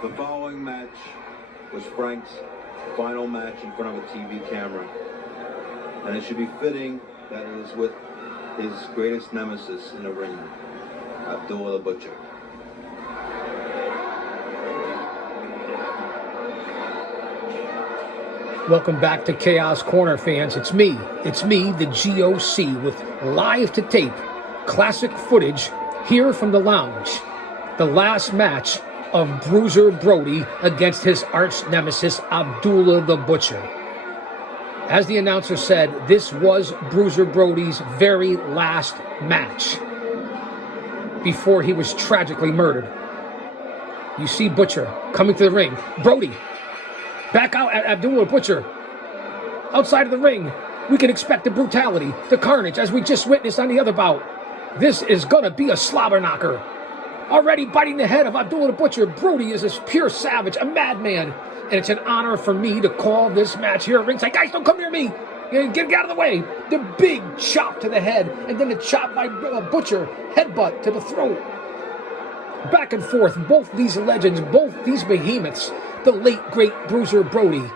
The following match was Frank's final match in front of a TV camera. And it should be fitting that it is with his greatest nemesis in the ring, Abdullah the Butcher. Welcome back to Chaos Corner, fans. It's me, the GOC, with live to tape classic footage here from the lounge. The last match of Bruiser Brody against his arch nemesis, Abdullah the Butcher. As the announcer said, this was Bruiser Brody's very last match before he was tragically murdered. You see Butcher coming to the ring. Brody back out at Abdullah the Butcher. Outside of the ring, we can expect the brutality, the carnage, as we just witnessed on the other bout. This is gonna be a slobber knocker. Already biting the head of Abdullah the Butcher, Brody is a pure savage, a madman. And it's an honor for me to call this match here at ringside. Guys, don't come near me. Get out of the way. The big chop to the head, and then the chop by Butcher, headbutt to the throat. Back and forth, both these legends, both these behemoths, the late, great Bruiser Brody.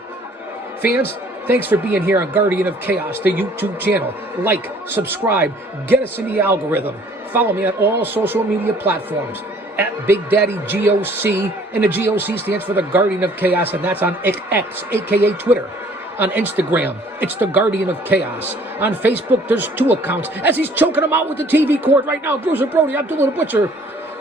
Fans, thanks for being here on Guardian of Chaos, the YouTube channel. Like, subscribe, get us in the algorithm. Follow me on all social media platforms at Big Daddy GOC, and the GOC stands for the Guardian of Chaos, and that's on X, aka Twitter. On Instagram, it's the Guardian of Chaos. On Facebook, there's 2 accounts. As he's choking him out with the TV cord right now, Bruiser Brody, Abdullah the Butcher.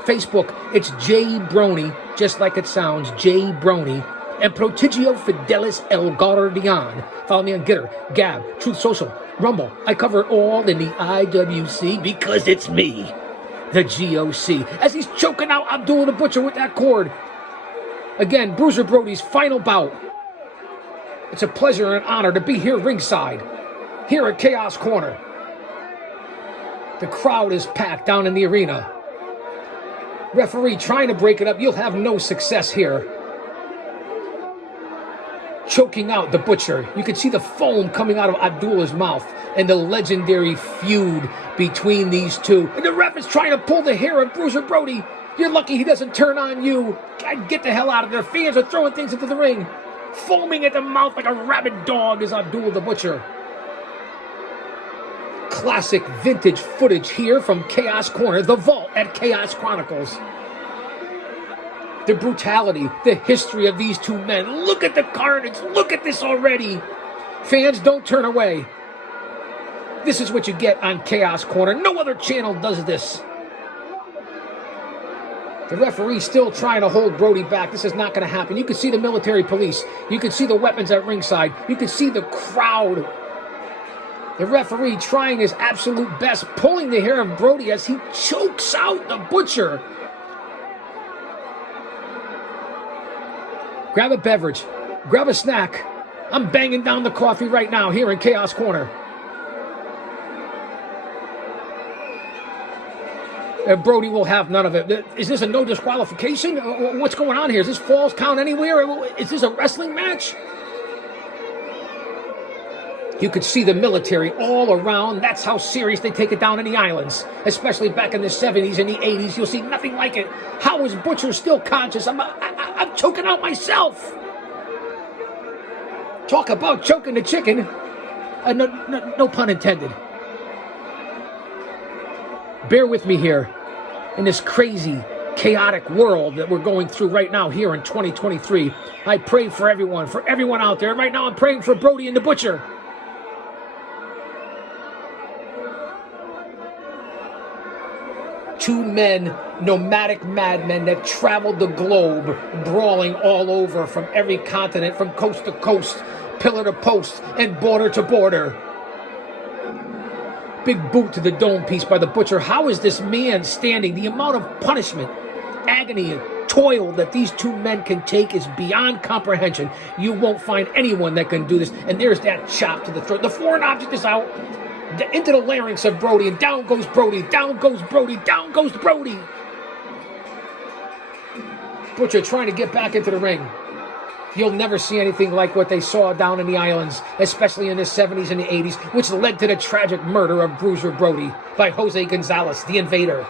Facebook, it's J Brony, just like it sounds, J Brony. And Prodigio Fidelis El Guardian. Follow me on Gitter, Gab, Truth Social, Rumble. I cover it all in the IWC because it's me, the GOC, as he's choking out Abdullah the Butcher with that cord. Again, Bruiser Brody's final bout. It's a pleasure and an honor to be here ringside, here at Chaos Corner. The crowd is packed down in the arena. Referee trying to break it up. You'll have no success here. Choking out the Butcher. You can see the foam coming out of Abdullah's mouth and the legendary feud between these two. And the ref is trying to pull the hair of Bruiser Brody. You're lucky he doesn't turn on you. God, get the hell out of there. Fans are throwing things into the ring. Foaming at the mouth like a rabid dog is Abdullah the Butcher. Classic vintage footage here from Chaos Corner, the vault at Chaos Chronicles. The brutality, the history of these two men. Look at the carnage. Look at this already. Fans, don't turn away. This is what you get on Chaos Corner. No other channel does this. The referee still trying to hold Brody back. This is not going to happen. You can see the military police. You can see the weapons at ringside. You can see the crowd. The referee trying his absolute best, pulling the hair of Brody as he chokes out the Butcher. Grab a beverage. Grab a snack. I'm banging down the coffee right now here in Chaos Corner. Brody will have none of it. Is this a no disqualification? What's going on here? Is this falls count anywhere? Is this a wrestling match? You could see the military all around. That's how serious they take it down in the islands. Especially back in the 70s and the 80s. You'll see nothing like it. How is Butcher still conscious? I'm choking out myself. Talk about choking the chicken. No pun intended. Bear with me here in this crazy, chaotic world that we're going through right now here in 2023. I pray for everyone out there. Right now I'm praying for Brody and the Butcher. Two men, nomadic madmen that traveled the globe, brawling all over from every continent, from coast to coast, pillar to post, and border to border. Big boot to the dome piece by the Butcher. How is this man standing? The amount of punishment, agony, and toil that these two men can take is beyond comprehension. You won't find anyone that can do this. And there's that chop to the throat. The foreign object is out. Into the larynx of Brody, and down goes Brody, down goes Brody, down goes Brody. Butcher trying to get back into the ring. You'll never see anything like what they saw down in the islands, especially in the 70s and the 80s, which led to the tragic murder of Bruiser Brody by Jose Gonzalez, the Invader.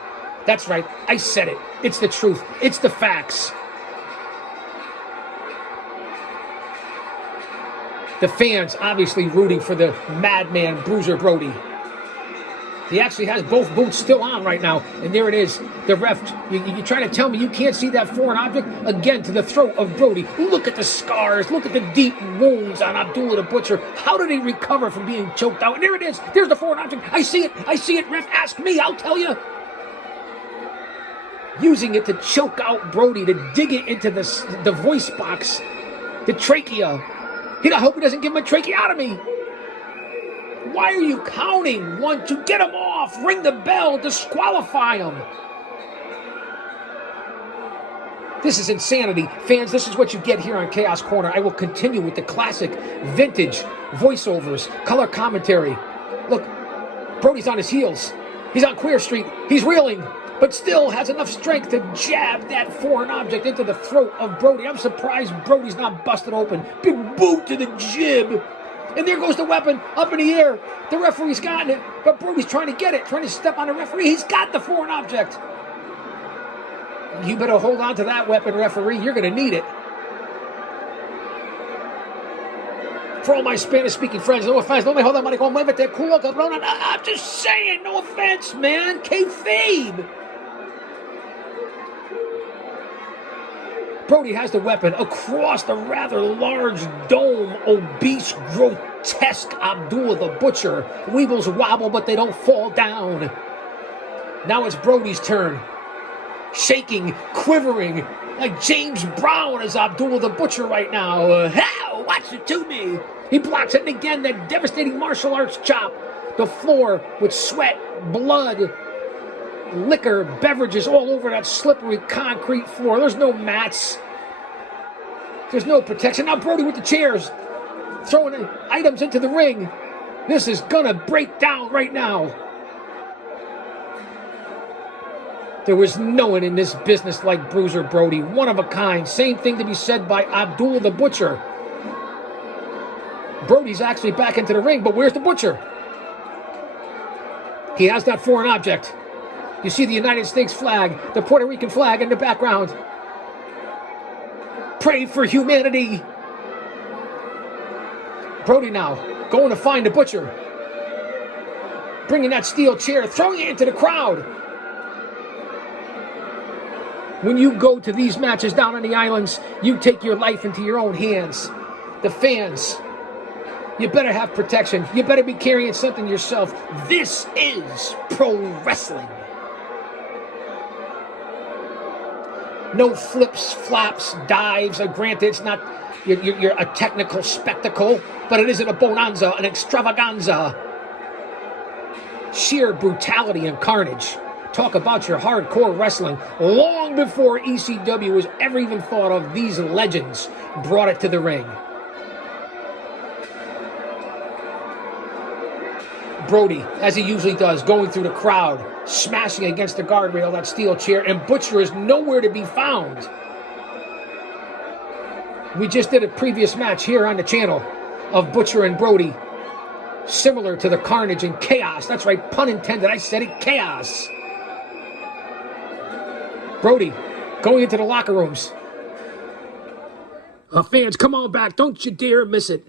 That's right, I said it. It's the truth. It's the facts. The fans obviously rooting for the madman Bruiser Brody. He actually has both boots still on right now. And there it is. The ref, you're trying to tell me you can't see that foreign object? Again, to the throat of Brody. Look at the scars. Look at the deep wounds on Abdullah the Butcher. How did he recover from being choked out? And there it is. There's the foreign object. I see it. I see it. Ref, ask me. I'll tell you. Using it to choke out Brody, to dig it into the voice box, the trachea. I hope he doesn't give him a tracheotomy. Why are you counting? 1, 2, get him off. Ring the bell. Disqualify him. This is insanity. Fans, this is what you get here on Chaos Corner. I will continue with the classic vintage voiceovers, color commentary. Look, Brody's on his heels. He's on Queer Street. He's reeling, but still has enough strength to jab that foreign object into the throat of Brody. I'm surprised Brody's not busted open. Big boot to the jib. And there goes the weapon up in the air. The referee's gotten it, but Brody's trying to get it, trying to step on the referee. He's got the foreign object. You better hold on to that weapon, referee. You're going to need it. For all my Spanish-speaking friends, no offense. No me jodas, maricón. Muévete, culo, cabrón. I'm just saying, no offense, man. Kayfabe. Brody has the weapon across the rather large dome, obese, grotesque Abdullah the Butcher. Weebles wobble, but they don't fall down. Now it's Brody's turn. Shaking, quivering, like James Brown as Abdullah the Butcher right now. How? Watch it to me. He blocks it, and again, that devastating martial arts chop. The floor with sweat, blood, liquor, beverages all over that slippery concrete floor. There's no mats. There's no protection. Now Brody with the chairs, throwing items into the ring. This is gonna break down right now. There was no one in this business like Bruiser Brody. One of a kind. Same thing to be said by Abdullah the Butcher. Brody's actually back into the ring, but where's the Butcher? He has that foreign object. You see the United States flag, the Puerto Rican flag in the background. Pray for humanity. Brody now going to find the Butcher. Bringing that steel chair, throwing it into the crowd. When you go to these matches down on the islands, you take your life into your own hands. The fans, you better have protection. You better be carrying something yourself. This is pro wrestling. No flips, flops, dives. Granted, it's not you're a technical spectacle, but it isn't a bonanza, an extravaganza. Sheer brutality and carnage. Talk about your hardcore wrestling. Long before ECW was ever even thought of, these legends brought it to the ring. Brody, as he usually does, going through the crowd, smashing against the guardrail, that steel chair, and Butcher is nowhere to be found. We just did a previous match here on the channel of Butcher and Brody, similar to the carnage and chaos. That's right, pun intended, I said it, chaos. Brody going into the locker rooms. Fans, come on back. Don't you dare miss it.